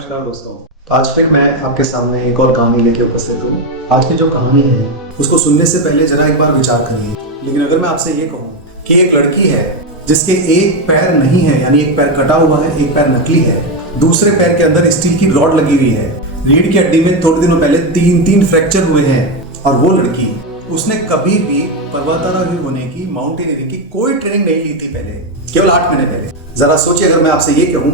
नमस्कार दोस्तों। तो आज फिर मैं आपके सामने एक और कहानी लेके उपस्थित हूँ। आज की जो कहानी है उसको सुनने से पहले जरा एक बार विचार करिए। लेकिन अगर मैं आपसे ये कहूँ कि एक लड़की है जिसके एक पैर नहीं है, यानी एक पैर कटा हुआ है, एक पैर नकली है, दूसरे पैर के अंदर स्टील की रॉड लगी हुई है, रीढ़ की हड्डी में थोड़े दिनों पहले तीन फ्रैक्चर हुए हैं, और वो लड़की उसने कभी भी पर्वतारोही होने की, माउंटेनियरिंग की कोई ट्रेनिंग नहीं ली थी पहले, केवल 8 महीने पहले। जरा सोचिए, अगर मैं आपसे ये कहूं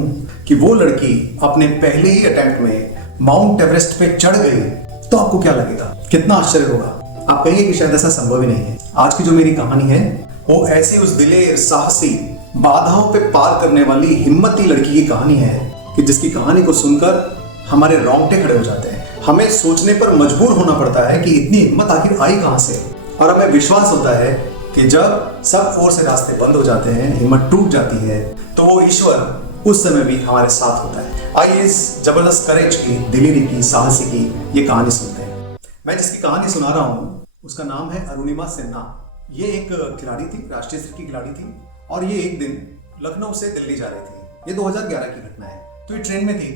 कि वो लड़की अपने पहले ही अटेम्प्ट में माउंट एवरेस्ट पे चढ़ गई, तो आपको क्या लगेगा? कितना आश्चर्य होगा। आप कहिए कि शायद ऐसा संभव ही नहीं है। आज की जो मेरी कहानी है वो ऐसी उस दिलेर, साहसी, बाधाओं पे पार करने वाली हिम्मती लड़की की कहानी है कि जिसकी कहानी को सुनकर हमारे रोंगटे खड़े हो जाते हैं। हमें सोचने पर मजबूर होना पड़ता है कि इतनी हिम्मत आखिर आई कहां से। और हमें विश्वास होता है कि जब सब ओर से रास्ते बंद हो जाते हैं, हिम्मत टूट जाती है, तो वो ईश्वर उस समय भी हमारे साथ होता है। आइए इस जबरदस्त करेज की, दिलेरी की, साहसी की ये कहानी सुनते हैं। मैं जिसकी कहानी सुना रहा हूँ उसका नाम है अरुणिमा सिन्हा। ये एक खिलाड़ी थी, राष्ट्रीय स्तर की खिलाड़ी थी, और ये एक दिन लखनऊ से दिल्ली जा रही थी। ये 2011 की घटना है। तो ये ट्रेन में थी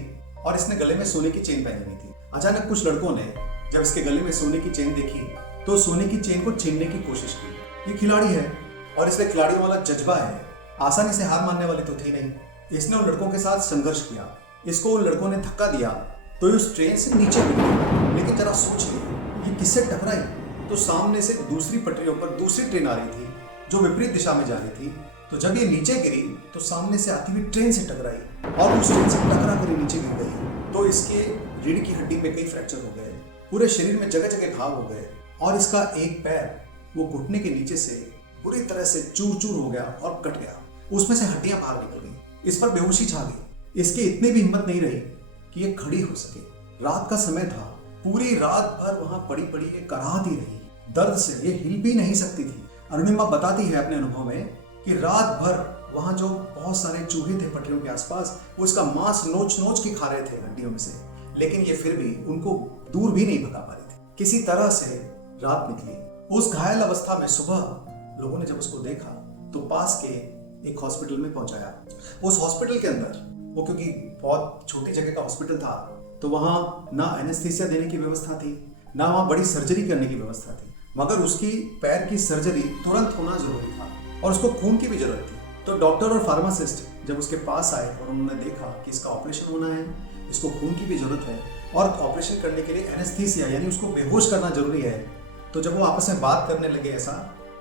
और इसने गले में सोने की चेन पहनी हुई थी। अचानक कुछ लड़कों ने जब इसके गले में सोने की चेन देखी तो सोने की चेन को छीनने की कोशिश की। ये खिलाड़ी है और इसमें खिलाड़ियों वाला जज्बा है, आसानी से हार मानने वाली तो थी नहीं। इसने उन लड़कों के साथ संघर्ष किया। इसको उन लड़कों ने धक्का दिया तो ये उस ट्रेन से नीचे गिर गई। लेकिन जरा सोचिए, ये किससे टकराई? तो सामने से दूसरी पटरियों पर दूसरी ट्रेन आ रही थी जो विपरीत दिशा में जा रही थी। तो जब ये नीचे गिरी तो सामने से आती हुई ट्रेन से टकराई और उस ट्रेन से टकरा कर नीचे गिर गई। तो इसके रीढ़ की हड्डी में कई फ्रैक्चर हो गए, पूरे शरीर में जगह जगह घाव हो गए, और इसका एक पैर वो घुटने के नीचे से बुरी तरह से चूर चूर हो गया और कट गया। उसमें से हड्डियां बाहर निकल गई। इस पर बेहोशी छा गई। इसकी इतनी भी हिम्मत नहीं रही कि ये खड़ी हो सके। रात का समय था, पूरी रात भर वहां पड़ी पड़ी ये कराहती रही। दर्द से ये हिल भी नहीं सकती थी। अरुणिमा बताती है अपने अनुभव में कि रात भर वहां जो बहुत सारे चूहे थे पटरियों के आसपास, वो इसका मांस नोच नोच के खा रहे थे हड्डियों में से, लेकिन ये फिर भी उनको दूर भी नहीं भगा पा रही थी। किसी तरह से रात निकली। उस घायल अवस्था में सुबह लोगों ने जब उसको देखा तो पास के एक हॉस्पिटल में पहुंचाया। उस हॉस्पिटल के अंदर वो, क्योंकि बहुत छोटी जगह का हॉस्पिटल था, तो वहां ना एनेस्थीसिया देने की व्यवस्था थी, ना वहां बड़ी सर्जरी करने की व्यवस्था थी, मगर उसकी पैर की सर्जरी तुरंत होना जरूरी था और उसको खून की भी जरूरत थी। तो डॉक्टर और फार्मासिस्ट जब उसके पास आए और उन्होंने देखा कि इसका ऑपरेशन होना है, इसको खून की भी जरूरत है और ऑपरेशन करने के लिए एनेस्थीसिया यानी उसको बेहोश करना जरूरी है, तो जब वो आपस में बात करने लगे ऐसा,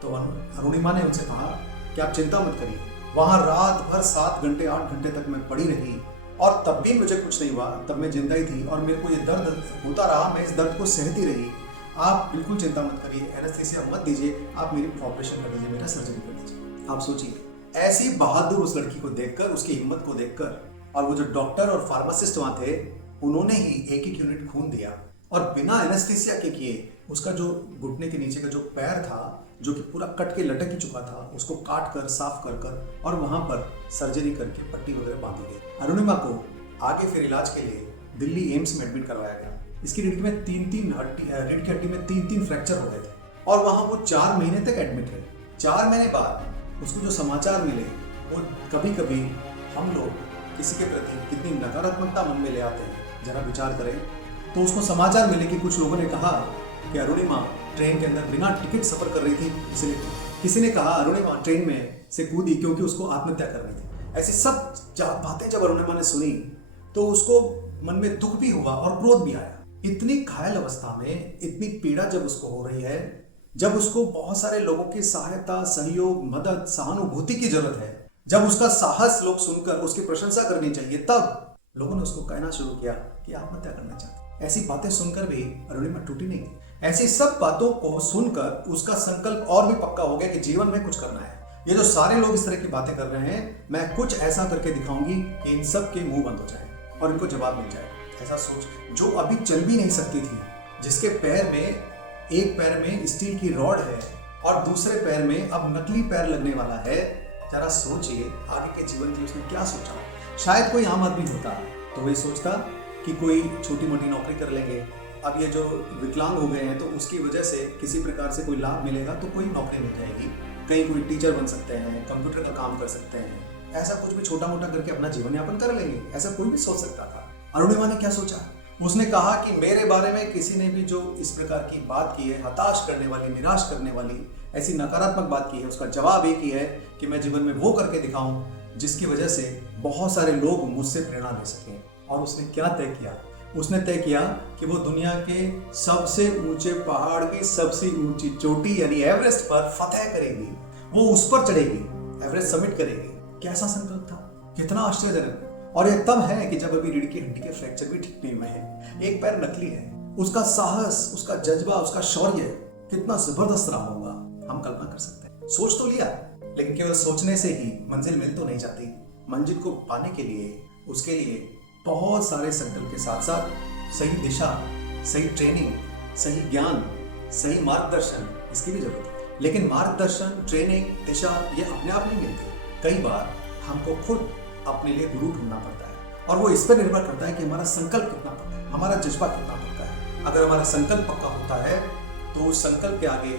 तो अरुणिमा ने उनसे कहा कि आप चिंता मत करिए। वहां रात भर 7 घंटे 8 घंटे तक मैं पड़ी रही और तब भी मुझे कुछ नहीं हुआ, तब मैं जिंदा ही थी और मेरे को ये दर्द होता रहा, मैं इस दर्द को सहती रही। आप बिल्कुल चिंता मत करिए, एनेस्थीसिया मत दीजिए, आप मेरी ऑपरेशन कर दीजिए, मेरा सर्जरी कर दीजिए। आप सोचिए, ऐसी बहादुर उस लड़की को देखकर, उसकी हिम्मत को देखकर, और वो जो डॉक्टर और फार्मासिस्ट वहां थे उन्होंने ही 1-1 यूनिट खून दिया और बिना एनेस्थीसिया के किए उसका जो घुटने के नीचे का जो पैर था, जो कि पूरा कट के लटक ही चुका था, उसको काट कर, साफ कर और वहां पर सर्जरी करके पट्टी वगैरह बांधी गई। अरुणिमा को आगे फिर इलाज के लिए दिल्ली एम्स में एडमिट करवाया गया। इसकी रीढ़ में रीढ़ की हड्डी में 3 फ्रैक्चर हो गए थे और वहां वो 4 महीने तक एडमिट रहे। 4 महीने बाद उसको जो समाचार मिले, वो कभी कभी हम लोग किसी के प्रति कितनी नकारात्मकता मन में ले आते हैं, जरा विचार करें। तो उसको समाचार मिले कि कुछ लोगों ने कहा कि अरुणिमा ट्रेन के अंदर बिना टिकट सफर कर रही थी, इसलिए किसी ने कहा अरुणिमा ट्रेन में से कूदी क्योंकि उसको आत्महत्या करनी थी। ऐसी सब बातें जब अरुणिमा ने सुनी तो उसको मन में दुख भी हुआ और क्रोध भी आया। इतनी घायल अवस्था में इतनी पीड़ा जब उसको हो रही है, जब उसको बहुत सारे लोगों की सहायता, सहयोग, मदद, सहानुभूति की जरूरत है, जब उसका साहस लोग सुनकर उसकी प्रशंसा करनी चाहिए, तब लोगों ने उसको कहना शुरू किया कि आत्महत्या करना चाहते। ऐसी बातें सुनकर भी अरुणिमा टूटी नहीं। ऐसी सब बातों को सुनकर उसका संकल्प और भी पक्का हो गया कि जीवन में कुछ करना है। ये जो सारे लोग इस तरह की बातें कर रहे हैं, मैं कुछ ऐसा करके दिखाऊंगी कि इन सब के मुंह बंद हो जाए और इनको जवाब मिल जाए। ऐसा सोच, जो अभी चल भी नहीं सकती थी, जिसके पैर में, एक पैर में स्टील की रॉड है और दूसरे पैर में अब नकली पैर लगने वाला है, जरा सोचिए आगे के जीवन की उसने क्या सोचा। शायद कोई आम आदमी होता तो वही सोचता कि कोई छोटी मोटी नौकरी कर लेंगे। अब ये जो विकलांग हो गए हैं तो उसकी वजह से किसी प्रकार से कोई लाभ मिलेगा तो कोई नौकरी मिल जाएगी, कहीं कोई टीचर बन सकते हैं, कंप्यूटर का काम कर सकते हैं, ऐसा कुछ भी छोटा मोटा करके अपना जीवन यापन कर लेंगे, ऐसा कोई भी सोच सकता था। अरुणिमा ने क्या सोचा? उसने कहा कि मेरे बारे में किसी ने भी जो इस प्रकार की बात की है, हताश करने वाली, निराश करने वाली, ऐसी नकारात्मक बात की है, उसका जवाब एक ही है कि मैं जीवन में वो करके दिखाऊं जिसकी वजह से बहुत सारे लोग मुझसे प्रेरणा ले सकें। और उसने क्या तय किया? उसने तय किया कि वो दुनिया के सबसे ऊंचे पहाड़ की सबसे ऊंची चोटी यानी एवरेस्ट पर फतह करेगी। वो उस पर चढ़ेगी, एवरेस्ट समिट करेगी। कैसा संकल्प था, कितना आश्चर्यजनक। और यह तब है कि जब अभी रीढ़ की हड्डी के फ्रैक्चर भी ठीक नहीं हुए हैं, एक पैर नकली है। उसका साहस, उसका जज्बा, उसका शौर्य कितना जबरदस्त रहा होगा, हम कल्पना कर सकते हैं। सोच तो लिया, लेकिन केवल सोचने से ही मंजिल मिल तो नहीं जाती। मंजिल को पाने के लिए, उसके लिए बहुत सारे संकल्प के साथ साथ सही दिशा, सही ट्रेनिंग, सही ज्ञान, सही मार्गदर्शन, इसकी भी जरूरत है। लेकिन मार्गदर्शन, ट्रेनिंग, दिशा ये अपने आप नहीं मिलती। कई बार हमको खुद अपने लिए गुरु ढूंढना पड़ता है, और वो इस पर निर्भर करता है कि हमारा संकल्प कितना पक्का है, हमारा जज्बा कितना पक्का है। अगर हमारा संकल्प पक्का होता है तो उस संकल्प के आगे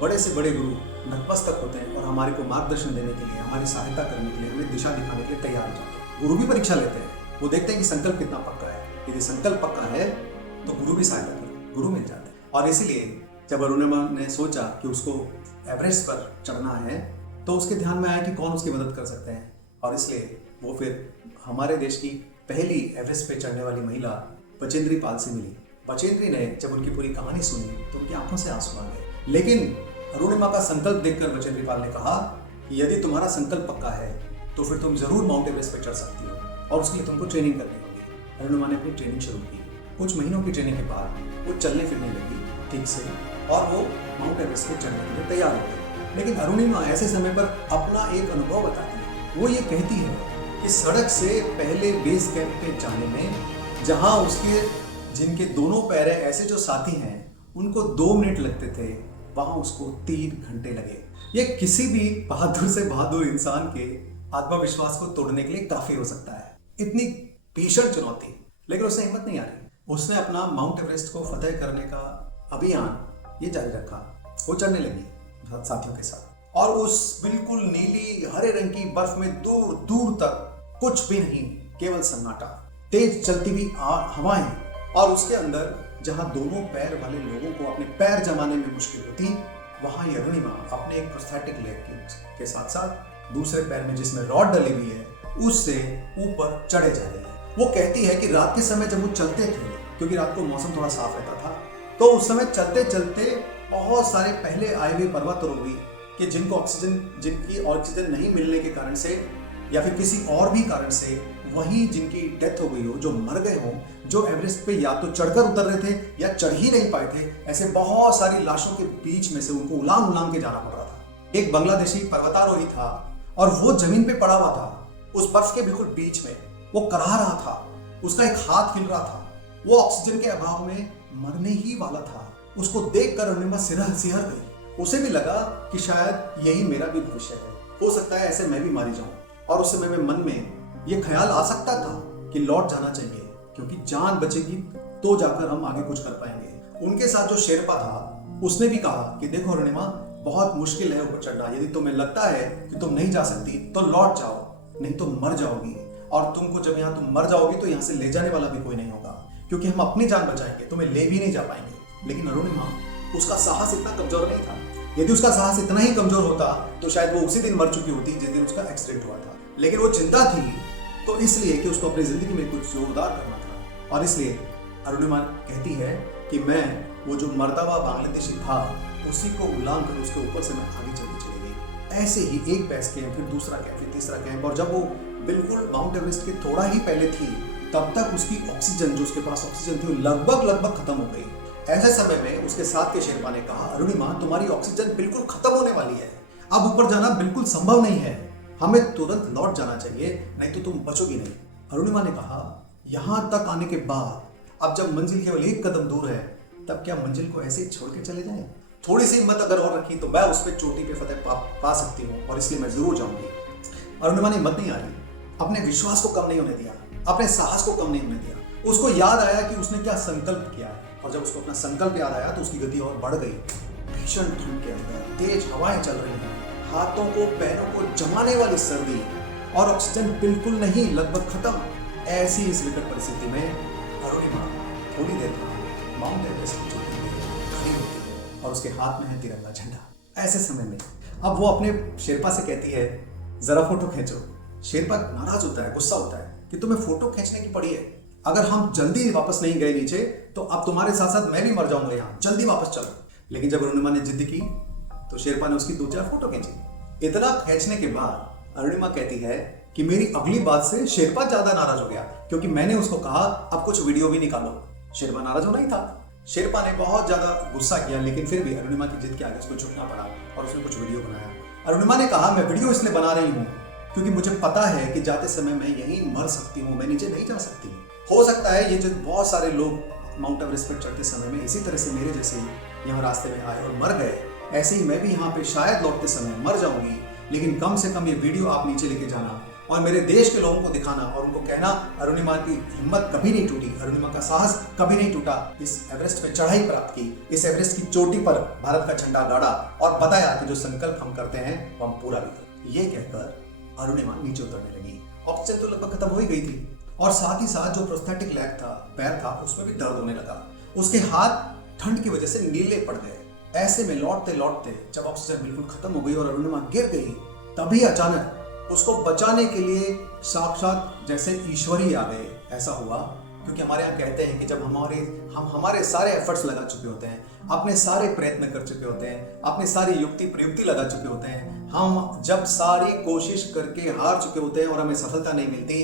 बड़े से बड़े गुरु नतमस्तक होते हैं और हमारे को मार्गदर्शन देने के लिए, हमारी सहायता करने के लिए, हमें दिशा दिखाने के लिए तैयार हो जाते हैं। गुरु भी परीक्षा लेते हैं, वो देखते हैं कि संकल्प कितना पक्का है। यदि संकल्प पक्का है तो गुरु भी सहायता करते, गुरु मिल जाते हैं। और इसीलिए जब अरुणिमा ने सोचा कि उसको एवरेस्ट पर चढ़ना है तो उसके ध्यान में आया कि कौन उसकी मदद कर सकते हैं। और इसलिए वो फिर हमारे देश की पहली एवरेस्ट पे चढ़ने वाली महिला बचेंद्री पाल से मिली। बचेंद्री ने जब उनकी पूरी कहानी सुनी तो उनकी आंखों से आंसू आ गए। लेकिन अरुणिमा का संकल्प देखकर बचेंद्री पाल ने कहा कि यदि तुम्हारा संकल्प पक्का है तो फिर तुम जरूर माउंट एवरेस्ट पर चढ़ सकती हो, और उसके लिए तुमको ट्रेनिंग करनी होगी। अरुणिमा ने अपनी ट्रेनिंग शुरू की। कुछ महीनों की ट्रेनिंग के बाद वो चलने फिरने लगी ठीक से, और वो माउंट एवरेस्ट पर चढ़ने के लिए तैयार हो गई। लेकिन अरुणिमा ऐसे समय पर अपना एक अनुभव बताती है। वो ये कहती है कि सड़क से पहले बेस कैंप पे जाने में, जहां उसके जिनके दोनों पैर ऐसे जो साथी हैं उनको 2 मिनट लगते थे, वहां उसको 3 घंटे लगे। ये किसी भी बहादुर से बहादुर इंसान के आत्मविश्वास को तोड़ने के लिए काफी हो सकता है। इतनी भीषण चुनौती, लेकिन उसने हिम्मत नहीं हारी। उसने अपना माउंट एवरेस्ट को फतेह करने का अभियान ये जारी रखा। वो चढ़ने लगी साथियों के साथ, और उस बिल्कुल नीली हरे रंग की बर्फ में दूर दूर तक कुछ भी नहीं, केवल सन्नाटा, तेज चलती हुई हवाएं, और उसके अंदर जहां दोनों पैर वाले लोगों को अपने पैर जमाने में मुश्किल होती, वहां ये अरुणिमा अपने एक प्रोस्थेटिक लेग के साथ साथ दूसरे पैर में जिसमें रॉड डली हुई है उससे ऊपर चढ़े जा रही है। वो कहती है कि रात के समय जब वो चलते थे, क्योंकि रात को मौसम थोड़ा साफ रहता था, तो उस समय चलते चलते बहुत सारे पहले आए हुए पर्वतारोही कि जिनकी ऑक्सीजन नहीं मिलने के कारण से या फिर किसी और भी कारण से वहीं जिनकी डेथ हो गई हो, जो मर गए हो, जो एवरेस्ट पे या तो चढ़कर उतर रहे थे या चढ़ ही नहीं पाए थे, ऐसे बहुत सारी लाशों के बीच में से उनको उलांग उलांग के जाना पड़ रहा था। एक बांग्लादेशी पर्वतारोही था और वो जमीन पे पड़ा हुआ था, उस बर्फ के बिल्कुल बीच में। वो कराह रहा था, उसका एक हाथ हिल रहा था, वो ऑक्सीजन के अभाव में मरने ही वाला था। उसको देखकर अरुणिमा सिहर गई। उसे भी लगा कि शायद यही मेरा भी भविष्य है, हो सकता है ऐसे मैं भी मारी जाऊं। और उस समय में मन में ये ख्याल आ सकता था कि लौट जाना चाहिए, क्योंकि जान बचेगी तो जाकर हम आगे कुछ कर पाएंगे। उनके साथ जो शेरपा था उसने भी कहा कि देखो अरुणिमा, बहुत मुश्किल है ऊपर चढ़ना, यदि तुम्हें लगता है कि तुम नहीं जा सकती तो लौट जाओ, नहीं तो मर जाओगी, और तुमको जब यहाँ तुम मर जाओगी तो यहाँ से ले जाने वाला भी कोई नहीं होगा, क्योंकि हम अपनी जान बचाएंगे, तुम्हें ले भी नहीं जा पाएंगे। लेकिन अरुणिमा, उसका साहस इतना कमजोर नहीं था। यदि उसका साहस इतना ही कमजोर होता तो शायद वो उसी दिन मर चुकी होती जिस दिन उसका एक्सीडेंट हुआ था। लेकिन वो जिंदा थी तो इसलिए कि उसको अपनी जिंदगी में कुछ जोरदार करना था, और इसलिए अरुणिमा कहती है कि मैं वो जो मरता हुआ बांग्लादेशी था उसी को उलांग कर उसके ऊपर से मैं आगे चली गई। ऐसे ही एक बेस कैंप, फिर दूसरा कैंप, फिर तीसरा कैंप, और जब वो बिल्कुल माउंट एवरेस्ट के थोड़ा ही पहले थी तब तक उसकी ऑक्सीजन, जो उसके पास ऑक्सीजन थी, वो लगभग खत्म हो गई। ऐसे समय में उसके साथ के शेरपा ने कहा, अरुणिमा, तुम्हारी ऑक्सीजन बिल्कुल खत्म होने वाली है, अब ऊपर जाना बिल्कुल संभव नहीं है, हमें तुरंत लौट जाना चाहिए, नहीं तो तुम बचोगी नहीं। अरुणिमा ने कहा, यहां तक आने के बाद अब जब मंजिल केवल 1 कदम दूर है, तब क्या मंजिल को ऐसे ही छोड़ के चले जाएं? थोड़ी सी हिम्मत अगर और रखी तो मैं उस पर चोटी पे फतेह पा सकती हूँ, और इसलिए मैं जरूर जाऊंगी। अरुणिमा ने हिम्मत नहीं हारी, अपने विश्वास को कम नहीं होने दिया, अपने साहस को कम नहीं होने दिया। उसको याद आया कि उसने क्या संकल्प किया है, और जब उसको अपना संकल्प याद आया तो उसकी गति और बढ़ गई। भीषण ठंड के अंदर तेज हवाएं चल रही हैं, हाथों को पैरों को जमाने वाली सर्दी, और ऑक्सीजन बिल्कुल नहीं, लगभग खत्म। ऐसी इस विकट परिस्थिति में अरुणिमा थोड़ी देर बाद माउंट एवरेस्ट की चोटी पे खड़ी होती है और उसके हाथ में है तिरंगा झंडा। ऐसे समय में अब वो अपने शेरपा से कहती है जरा फोटो खींचो। शेरपा नाराज होता है, गुस्सा होता है कि तुम्हें फोटो खींचने की पड़ी है, अगर हम जल्दी वापस नहीं गए नीचे तो अब तुम्हारे साथ साथ मैं भी मर जाऊंगा यहाँ, जल्दी वापस चलो। लेकिन जब अरुणिमा ने जिद की तो शेरपा ने उसकी 2-4 फोटो खींची। इतना खींचने के बाद अरुणिमा कहती है कि मेरी अगली बात से शेरपा ज्यादा नाराज हो गया क्योंकि मैंने उसको कहा अब कुछ वीडियो भी निकालो। शेरपा नाराज होना ही था। शेरपा ने बहुत ज्यादा गुस्सा किया लेकिन फिर भी अरुणिमा की जिद के आगे उसको झुकना पड़ा और उसने कुछ वीडियो बनाया। अरुणिमा ने कहा मैं वीडियो इसलिए बना रही हूँ क्योंकि मुझे पता है कि जाते समय मैं यहीं मर सकती हूँ, मैं नीचे नहीं जा सकती। हो सकता है ये जो बहुत सारे लोग माउंट एवरेस्ट पर चढ़ते समय में इसी तरह से मेरे जैसे यहाँ रास्ते में आए और मर गए, ऐसे ही मैं भी यहाँ पे शायद लौटते समय मर जाऊंगी, लेकिन कम से कम ये वीडियो आप नीचे लेके जाना और मेरे देश के लोगों को दिखाना और उनको कहना अरुणिमा की हिम्मत कभी नहीं टूटी, अरुणिमा का साहस कभी नहीं टूटा। इस एवरेस्ट पे चढ़ाई प्राप्त की, इस एवरेस्ट की चोटी पर भारत का झंडा गाड़ा और बताया कि जो संकल्प हम करते हैं वो हम पूरा भी करें। ये कहकर अरुणिमा नीचे उतरने लगी। ऑक्सीजन तो लगभग खत्म हो ही गई थी और साथ ही साथ जो प्रोस्थेटिक लेग था, पैर था, उसमें भी दर्द होने लगा। उसके हाथ ठंड की वजह से नीले पड़ गए। ऐसे में लौटते लौटते जब ऑक्सीजन बिल्कुल खत्म हो गई और अरुणिमा गिर गई, तभी अचानक उसको बचाने के लिए साक्षात जैसे ईश्वर ही आ गए। ऐसा हुआ क्योंकि हमारे यहाँ कहते हैं कि जब हम हमारे सारे एफर्ट्स लगा चुके होते हैं, अपने सारे प्रयत्न कर चुके होते हैं, अपनी सारी युक्ति प्रयुक्ति लगा चुके होते हैं, हम जब सारी कोशिश करके हार चुके होते हैं और हमें सफलता नहीं मिलती,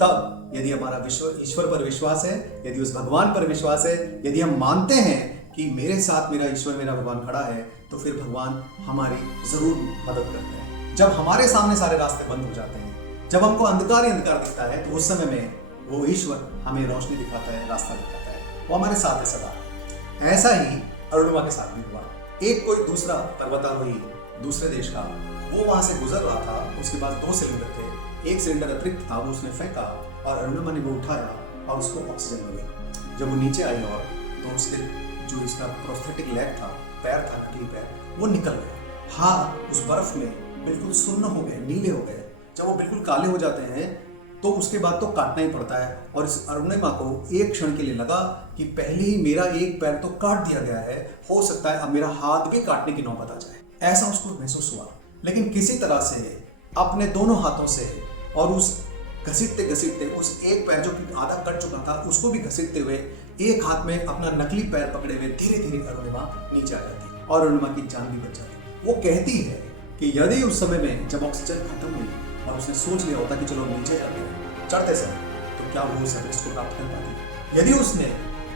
तब यदि हमारा ईश्वर पर विश्वास है, यदि उस भगवान पर विश्वास है, यदि हम मानते हैं कि मेरे साथ मेरा ईश्वर, मेरा भगवान खड़ा है, तो फिर भगवान हमारी जरूर मदद करते हैं। जब हमारे सामने सारे रास्ते बंद हो जाते हैं, जब हमको अंधकार ही अंधकार दिखता है, तो उस समय में वो ईश्वर हमें रोशनी दिखाता है, रास्ता दिखाता है, वो हमारे साथ है सदा। ऐसा ही अरुणिमा के साथ भी हुआ। एक कोई दूसरा पर्वतारोही दूसरे देश का, वो वहां से गुजर रहा था, उसके पास 2 सिलेंडर थे, एक सिलेंडर अतिरिक्त था, वो उसने फेंका और अरुणिमा ने वो उठाया और उसको ऑक्सीजन मिली। जब वो नीचे आई और तो उसके जो इसका प्रोस्थेटिक लेग था, पैर था, नकली पैर, वो निकल गया। हाथ उस बर्फ में बिल्कुल सुन्न हो गए, नीले हो गए। जब वो बिल्कुल काले हो जाते हैं तो उसके बाद तो काटना ही पड़ता है। और इस अरुणिमा को एक क्षण के लिए लगा कि पहले ही मेरा एक पैर तो काट दिया गया है, हो सकता है अब मेरा हाथ भी काटने की नौबत आ जाए, ऐसा उसको महसूस हुआ। लेकिन किसी तरह से अपने दोनों हाथों से और उस घसीटते घसीटते उस एक पैर जो कि आधा कट चुका था उसको भी घसीटते हुए एक हाथ में अपना नकली पैर पकड़े हुए धीरे धीरे अरुणिमा नीचे आ जाती और अरुणिमा की जान भी बच जाती। वो कहती है कि यदि उस समय में जब ऑक्सीजन खत्म हुई और उसने सोच लिया होता कि चलो नीचे जाते हैं चढ़ते समय, तो क्या वो उस एवरेस्ट को प्राप्त कर पाती। यदि उसने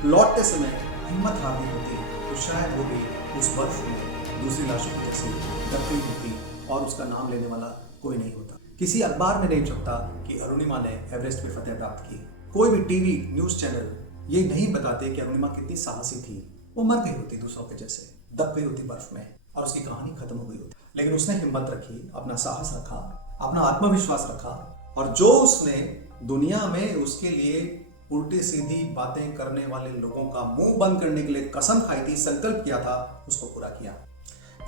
लौटते समय हिम्मत हार दी होती तो शायद वो भी उस बर्फ में दूसरी लाशों की जैसे दबी होती और उसका नाम लेने वाला कोई नहीं होता। किसी अखबार में नहीं छपता कि अरुणिमा ने एवरेस्ट पे फतेह प्राप्त की। कोई भी टीवी न्यूज चैनल ये नहीं बताते कि अरुणिमा कितनी साहसी थी। वो मर गई होती दूसरों के जैसे, दब गई होती बर्फ में और उसकी कहानी खत्म हो गई होती। लेकिन उसने हिम्मत रखी, अपना साहस रखा, अपना आत्मविश्वास रखा और जो उसने दुनिया में उसके लिए उल्टी सीधी बातें करने वाले लोगों का मुंह बंद करने के लिए कसम खाई थी, संकल्प किया था, उसको पूरा किया।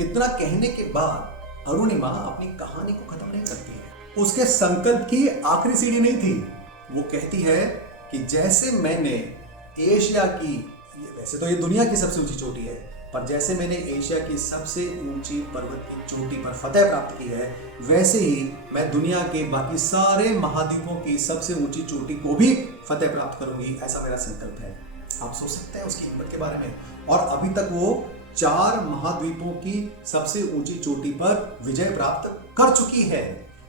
इतना कहने के बाद अरुणिमा अपनी कहानी को खत्म नहीं करती है। उसके संकल्प की आखिरी सीढ़ी नहीं थी। वो कहती है कि जैसे मैंने एशिया की, वैसे तो ये दुनिया की सबसे ऊंची चोटी है, पर जैसे मैंने एशिया की सबसे ऊंची पर्वत की चोटी पर फतेह प्राप्त की है, वैसे ही मैं दुनिया के बाकी सारे महाद्वीपों की सबसे ऊंची चोटी को भी फतेह प्राप्त करूंगी, ऐसा मेरा संकल्प है। आप सोच सकते हैं उसकी हिम्मत के बारे में। और अभी तक वो 4 महाद्वीपों की सबसे ऊंची चोटी पर विजय प्राप्त कर चुकी है।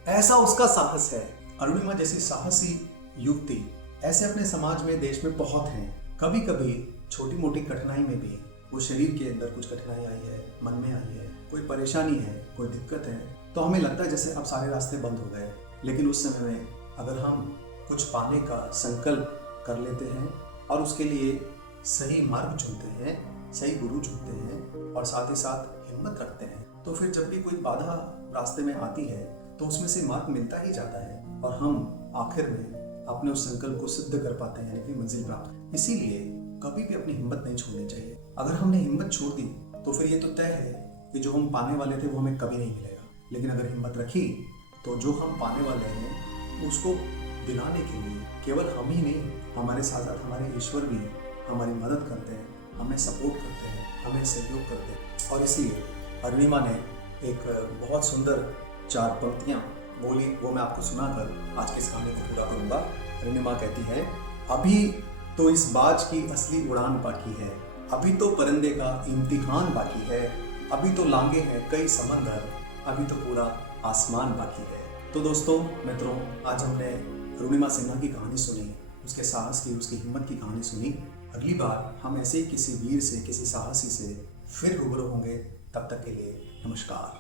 ऐसा उसका साहस है। अरुणिमा जैसी साहसी युवती ऐसे अपने समाज में, देश में बहुत हैं। कभी कभी छोटी मोटी कठिनाई में भी वो शरीर के अंदर कुछ कठिनाई आई है, मन में आई है, कोई परेशानी है, कोई दिक्कत है, तो हमें लगता है जैसे अब सारे रास्ते बंद हो गए। लेकिन उस समय में अगर हम कुछ पाने का संकल्प कर लेते हैं और उसके लिए सही मार्ग चुनते हैं, सही गुरु चुनते हैं और साथ ही साथ हिम्मत रखते हैं, तो फिर जब भी कोई बाधा रास्ते में आती है तो उसमें से मार्ग मिलता ही जाता है और हम आखिर में अपने उस संकल्प को सिद्ध कर पाते हैं, यानी कि मंजिल प्राप्त। इसीलिए कभी भी अपनी हिम्मत नहीं छोड़नी चाहिए। अगर हमने हिम्मत छोड़ दी तो फिर ये तो तय है कि जो हम पाने वाले थे वो हमें कभी नहीं मिलेगा। लेकिन अगर हिम्मत रखी तो जो हम पाने वाले हैं उसको दिलाने के लिए केवल हम ही नहीं, हमारे साथ साथ हमारे ईश्वर भी हमारी मदद करते हैं, हमें सपोर्ट करते हैं, हमें सहयोग करते हैं। और इसलिए अरुणिमा ने एक बहुत सुंदर 4 पंक्तियाँ बोली, वो मैं आपको सुनाकर आज के इस कहानी को पूरा करूँगा। अरुणिमा कहती है, अभी तो इस बाज की असली उड़ान बाकी है, अभी तो परिंदे का इम्तिहान बाकी है, अभी तो लांगे हैं कई समंदर, अभी तो पूरा आसमान बाकी है। तो दोस्तों, मित्रों, आज हमने अरुणिमा सिन्हा की कहानी सुनी, उसके साहस की, उसकी हिम्मत की कहानी सुनी। अगली बार हम ऐसे ही किसी वीर से, किसी साहसी से फिर रूबरू होंगे। तब तक के लिए नमस्कार।